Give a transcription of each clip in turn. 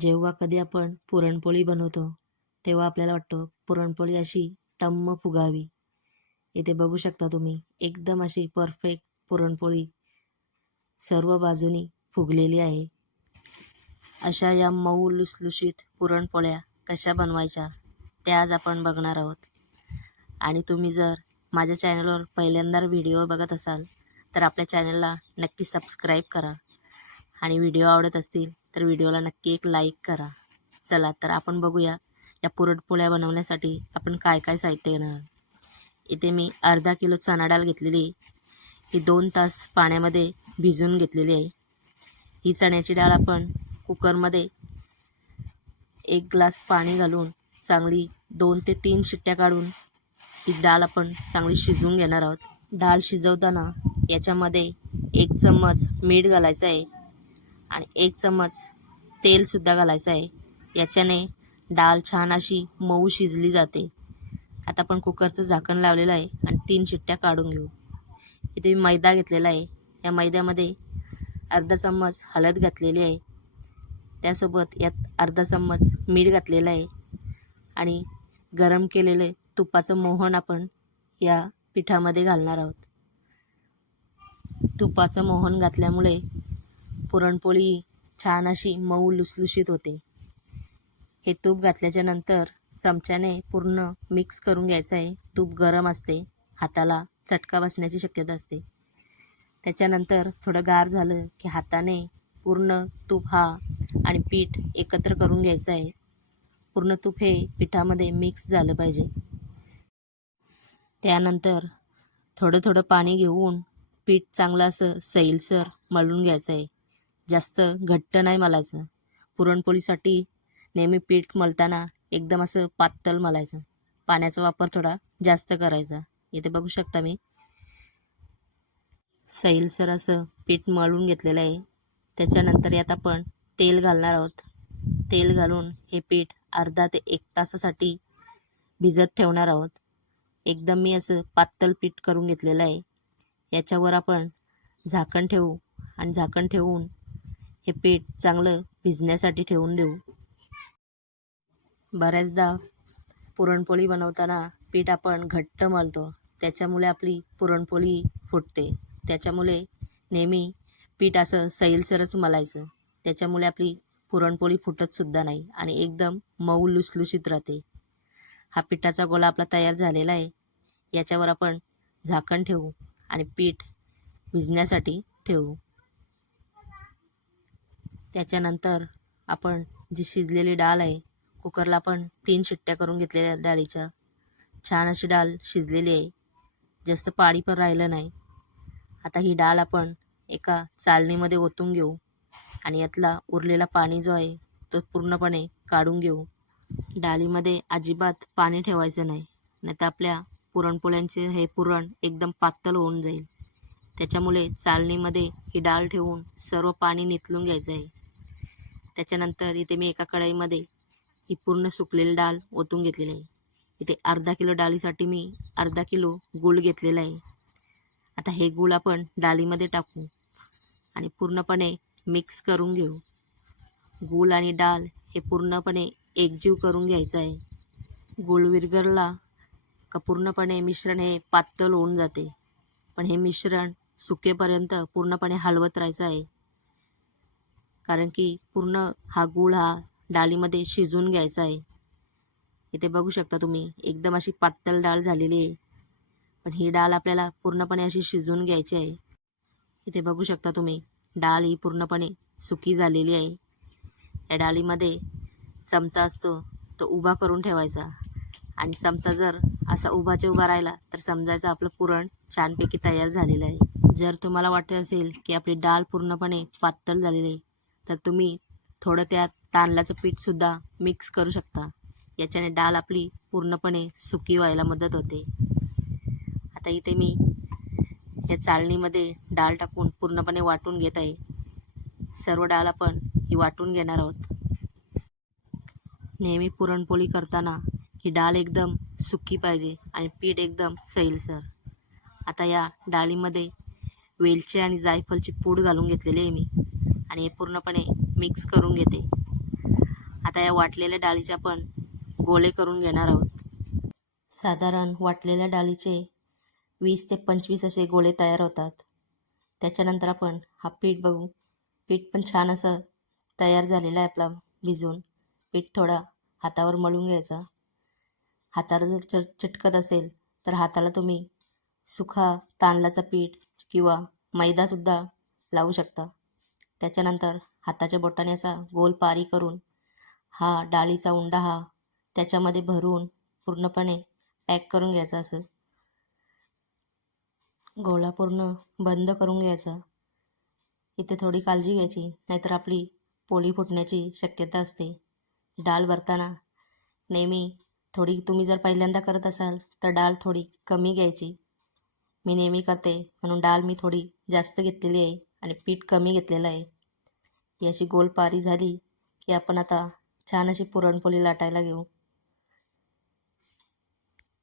जेव्हा कधी आपण पुरणपोळी बनवतो तेव्हा आपल्याला वाटतं पुरणपोळी अशी टम्म फुगावी. इथे बघू शकता तुम्ही एकदम अशी परफेक्ट पुरणपोळी सर्व बाजूनी फुगलेली आहे. अशा या मऊ लुसलुशीत पुरणपोळ्या कशा बनवायच्या त्या आज आपण बघणार आहोत. आणि तुम्ही जर माझ्या चॅनलवर पहिल्यांदा व्हिडिओ बघत असाल तर आपल्या चॅनलला नक्की सबस्क्राईब करा. आणि व्हिडिओ आवडत असतील तर व्हिडिओला नक्की एक लाईक करा. चला तर आपण बघूया या पुरटपोळ्या बनवण्यासाठी आपण काय काय साहित्य येणार. इथे मी अर्धा किलो चणा डाळ घेतलेली आहे. ही दोन तास पाण्यामध्ये भिजवून घेतलेली आहे. ही चण्याची डाळ आपण कुकरमध्ये एक ग्लास पाणी घालून चांगली दोन ते तीन शिट्ट्या काढून ती डाळ आपण चांगली शिजवून घेणार आहोत. डाळ शिजवताना याच्यामध्ये एक चम्मच मीठ घालायचं आहे. आणि एक चम्मच तेलसुद्धा घालायचं आहे. याच्याने डाळ छान अशी मऊ शिजली जाते. आता आपण कुकरचं झाकण लावलेलं आहे आणि तीन शिट्ट्या काढून घेऊ. इथे मी मैदा घेतलेला आहे. या मैद्यामध्ये अर्धा चम्मच हळद घातलेली आहे. त्यासोबत यात अर्धा चम्मच मीठ घातलेलं आहे. आणि गरम केलेले तुपाचं मोहन आपण या पिठामध्ये घालणार आहोत. तुपाचं मोहन घातल्यामुळे पुरणपोळी छान अशी मऊ लुसलुशीत होते. हे तूप घातल्याच्या नंतर चमच्याने पूर्ण मिक्स करून घ्यायचं आहे तूप गरम असते हाताला चटका बसण्याची शक्यता असते. त्याच्यानंतर थोडं गार झालं की हाताने पूर्ण तूप हा आणि पीठ एकत्र करून घ्यायचं आहे पूर्ण तूप हे पिठामध्ये मिक्स झालं पाहिजे. त्यानंतर थोडं थोडं पाणी घेऊन पीठ चांगलं असं सैलसर मळून घ्यायचं आहे जास्त घट्ट नाही मलायचं. पुरणपोळीसाठी नेहमी पीठ मळताना एकदम असं पातळ मलायचं पाण्याचा वापर थोडा जास्त करायचा. इथे बघू शकता मी. सैलसर असं पीठ मळून घेतलेलं आहे. त्याच्यानंतर यात आपण तेल घालणार आहोत. तेल घालून हे पीठ अर्धा ते एक तासासाठी भिजत ठेवणार आहोत. एकदम मी असं पातळ पीठ करून घेतलेलं आहे. याच्यावर आपण झाकण ठेवू. आणि झाकण ठेवून हे पीठ चांगलं भिजण्यासाठी ठेवून देऊ. बऱ्याचदा पुरणपोळी बनवताना पीठ आपण घट्ट मळतो. त्याच्यामुळे आपली पुरणपोळी फुटते. त्याच्यामुळे नेहमी पीठ असं सैलसरच मलायचं त्याच्यामुळे आपली पुरणपोळी फुटतसुद्धा नाही आणि एकदम मऊ लुसलुशीत राहते. हा पिठाचा गोळा आपला तयार झालेला आहे. याच्यावर आपण झाकण ठेवू आणि पीठ भिजण्यासाठी ठेवू. त्याच्यानंतर आपण जी शिजलेली डाळ आहे कुकरला आपण तीन शिट्ट्या करून घेतलेल्या डाळीच्या. छान अशी डाळ शिजलेली आहे. जास्त पाणी पण राहिलं नाही. आता ही डाळ आपण एका चाळणीमध्ये ओतून घेऊ आणि यातला उरलेला पाणी जो आहे तो पूर्णपणे काढून घेऊ. डाळीमध्ये अजिबात पाणी ठेवायचं नाही नाही तर आपल्या पुरणपोळ्यांचे हे पुरण एकदम पातळ होऊन जाईल. त्याच्यामुळे चाळणीमध्ये ही डाळ ठेवून सर्व पाणी निथळून घ्यायचं आहे. त्याच्यानंतर इथे मी एका कढईमध्ये ही पूर्ण सुकलेली डाळ ओतून घेतलेली आहे. इथे अर्धा किलो डाळीसाठी मी अर्धा किलो गूळ घेतलेला आहे. आता हे गूळ आपण डाळीमध्ये टाकू आणि पूर्णपणे मिक्स करून घेऊ. गूळ आणि डाळ हे पूर्णपणे एकजीव करून घ्यायचं आहे. गूळ विरगरला का पूर्णपणे मिश्रण हे पातळ होऊन जाते. पण हे मिश्रण सुकेपर्यंत पूर्णपणे हलवत राहायचं आहे. कारण की पूर्ण हा गूळ हा डाळीमध्ये शिजून घ्यायचा आहे. इथे बघू शकता तुम्ही एकदम अशी पातळ डाळ झालेली आहे. पण ही डाळ आपल्याला पूर्णपणे अशी शिजून घ्यायची आहे. इथे बघू शकता तुम्ही डाळ ही पूर्णपणे सुकी झालेली आहे. या डाळीमध्ये चमचा असतो तो उभा करून ठेवायचा. आणि चमचा जर असा उभाच्या उभा राहिला तर समजायचं आपलं पुरण छानपैकी तयार झालेलं आहे. जर तुम्हाला वाटत असेल की आपली डाळ पूर्णपणे पातळ झालेली आहे तर तुम्ही थोडं त्यात तांदळाचं पीठसुद्धा मिक्स करू शकता. याच्याने डाळ आपली पूर्णपणे सुकी व्हायला मदत होते. आता इथे मी या चाळणीमध्ये डाळ टाकून पूर्णपणे वाटून घेत आहे. सर्व डाळ आपण ही वाटून घेणार आहोत. नेहमी पुरणपोळी करताना ही डाळ एकदम सुकी पाहिजे आणि पीठ एकदम सैलसर. आता या डाळीमध्ये वेलची आणि जायफळची पूड घालून घेतलेली आहे मी. आणि हे पूर्णपणे मिक्स करून घेते. आता या वाटलेल्या डाळीचे आपण गोळे करून घेणार आहोत. साधारण वाटलेल्या डाळीचे वीस ते पंचवीस असे गोळे तयार होतात. त्याच्यानंतर आपण हा पीठ बघू. पीठ पण छान असं तयार झालेला आहे आपला भिजून. पीठ थोडा हातावर मळून घ्यायचा. हाताला जर चट चिटकत असेल तर हाताला तुम्ही सुखा तांदळाचं पीठ किंवा मैदासुद्धा लावू शकता. त्याच्यानंतर हाताच्या बोटाने असा गोल पारी करून हा डाळीचा उंडा हा त्याच्यामध्ये भरून पूर्णपणे पॅक करून घ्यायचा असं. गोळा पूर्ण बंद करून घ्यायचा. इथे थोडी काळजी घ्यायची नाहीतर आपली पोळी फुटण्याची शक्यता असते. डाळ भरताना नेहमी थोडी तुम्ही जर पहिल्यांदा करत असाल तर डाळ थोडी कमी घ्यायची. मी नेहमी करते म्हणून डाळ मी थोडी जास्त घेतलेली आहे. आणि पीठ कमी घेतलेलं आहे. ती अशी गोल पारी झाली की आपण आता छान अशी पुरणपोळी लाटायला घेऊ.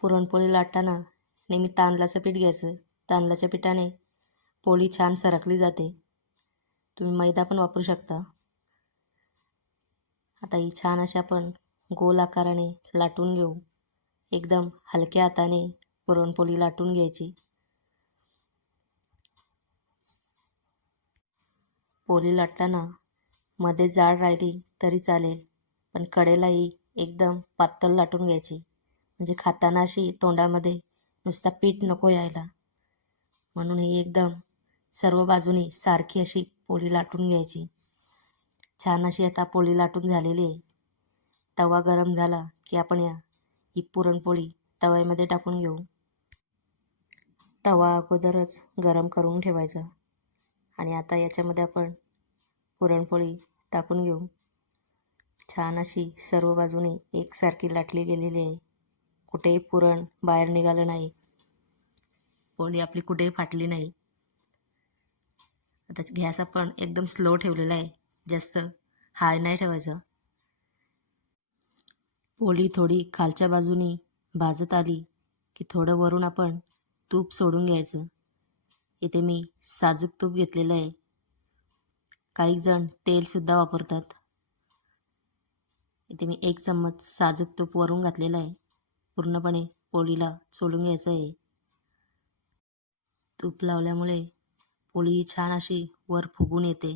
पुरणपोळी लाटताना नेहमी तांदळाचं पीठ घ्यायचं. तांदळाच्या पिठाने पोळी छान सरकली जाते. तुम्ही मैदा पण वापरू शकता. आता ही छान अशी आपण गोल आकाराने लाटून घेऊ. एकदम हलक्या हाताने पुरणपोळी लाटून घ्यायची. पोली लाटताना मध्ये जाड राहिली तरी चालेल पण कडेलाही एकदम पातळ लाटून घ्यायची. म्हणजे खाताना अशी तोंडामध्ये नुसता पीठ नको यायला. म्हणून ही एकदम सर्व बाजूनी सारखी अशी पोळी लाटून घ्यायची. छान अशी आता पोळी लाटून झालेली आहे. तवा गरम झाला की आपण या ही पुरणपोळी तव्यामध्ये टाकून घेऊ. तवा अगोदरच गरम करून ठेवायचा. आणि आता याच्यामध्ये आपण पुरणपोळी टाकून घेऊ. छान अशी सर्व बाजूने एकसारखी लाटली गेलेली आहे. कुठेही पुरण बाहेर निघालं नाही. पोळी आपली कुठेही फाटली नाही. आता गॅस आपण एकदम स्लो ठेवलेला आहे. जास्त हाय नाही ठेवायचं. पोळी थोडी खालच्या बाजूने भाजत आली की थोडं वरून आपण तूप सोडून घ्यायचं. इथे मी साजूक तूप घेतलेलं आहे. काही जण तेलसुद्धा वापरतात. इथे मी एक चम्मच साजूक तूप वरून घातलेलं आहे. पूर्णपणे पोळीला सोडून घ्यायचं आहे. तूप लावल्यामुळे पोळी छान अशी वर फुगून येते.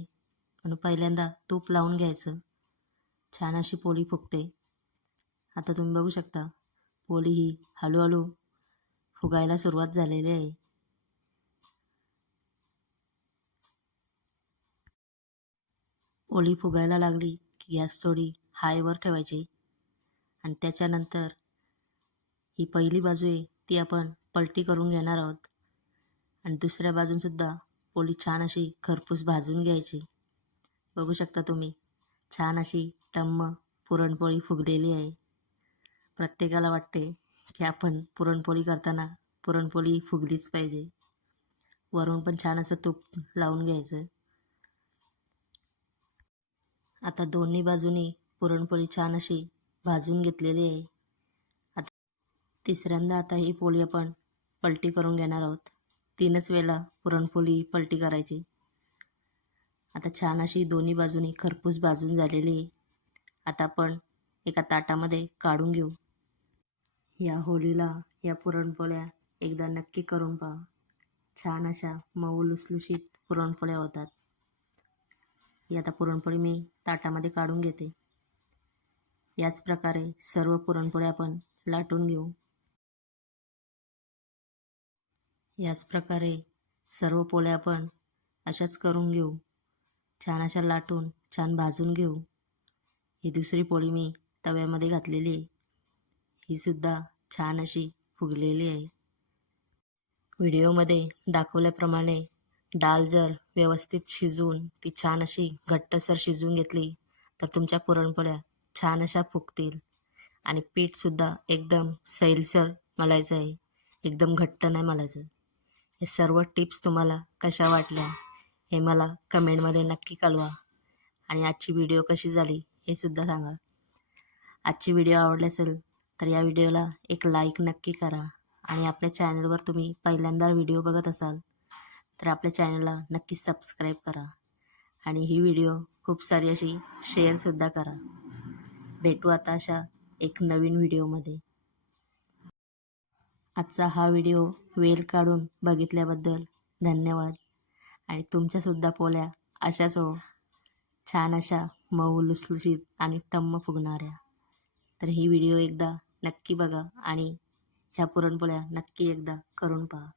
म्हणून पहिल्यांदा तूप लावून घ्यायचं. छान अशी पोळी फुगते. आता तुम्ही बघू शकता पोळी ही हळूहळू फुगायला सुरुवात झालेली आहे. ओळी फुगायला लागली की गॅस थोडी हायवर ठेवायची. आणि त्याच्यानंतर ही पहिली बाजू आहे ती आपण पलटी करून घेणार आहोत. आणि दुसऱ्या बाजूनसुद्धा पोळी छान अशी खरपूस भाजून घ्यायची. बघू शकता तुम्ही छान अशी टम्म पुरणपोळी फुगलेली आहे. प्रत्येकाला वाटते की आपण पुरणपोळी करताना पुरणपोळी फुगलीच पाहिजे. वरून पण छान असं तूप लावून घ्यायचं. आता दोन्ही बाजूनी पुरणपोळी छान अशी भाजून घेतलेली आहे. आता तिसऱ्यांदा आता ही पोळी आपण पलटी करून घेणार आहोत. तीनच वेळेला पुरणपोळी पलटी करायची. आता छान अशी दोन्ही बाजूनी खरपूस भाजून झालेली आहे. आता आपण एका ताटामध्ये काढून घेऊ. या होळीला या पुरणपोळ्या एकदा नक्की करून पहा. छान अशा मऊ लुसलुशीत पुरणपोळ्या होतात. ही आता पुरणपोळी मी ताटामध्ये काढून घेते. याच प्रकारे सर्व पुरणपोळ्या आपण लाटून घेऊ. याच प्रकारे सर्व पोळ्या आपण अशाच करून घेऊ. छान अशा लाटून छान भाजून घेऊ. ही दुसरी पोळी मी तव्यामध्ये घातलेली आहे. ही सुद्धा छान अशी फुगलेली आहे. व्हिडिओमध्ये दाखवल्याप्रमाणे डाळ जर व्यवस्थित शिजवून ती छान अशी घट्टसर शिजवून घेतली तर तुमच्या पुरणपोळ्या छान अशा फुगतील. आणि पीठसुद्धा एकदम सैलसर मलायचं आहे. एकदम घट्ट नाही मलायचं. हे सर्व टिप्स तुम्हाला कशा वाटल्या हे मला कमेंटमध्ये नक्की कळवा. आणि आजची व्हिडिओ कशी झाली हे सुद्धा सांगा. आजची व्हिडिओ आवडली असेल तर या व्हिडिओला एक लाईक नक्की करा. आणि आपल्या चॅनलवर तुम्ही पहिल्यांदा व्हिडिओ बघत असाल तर आपल्या चॅनलला नक्की सबस्क्राईब करा आणि ही व्हिडिओ खूप सारी अशी शेअरसुद्धा करा. भेटू आता अशा एक नवीन व्हिडिओमध्ये. आजचा हा व्हिडिओ वेल काढून बघितल्याबद्दल धन्यवाद. आणि तुमच्यासुद्धा पोळ्या अशाच हो छान अशा मऊ लुसलुशीत आणि टम्म फुगणाऱ्या. तर ही व्हिडिओ एकदा नक्की बघा आणि ह्या पुरणपोळ्या नक्की एकदा करून पहा.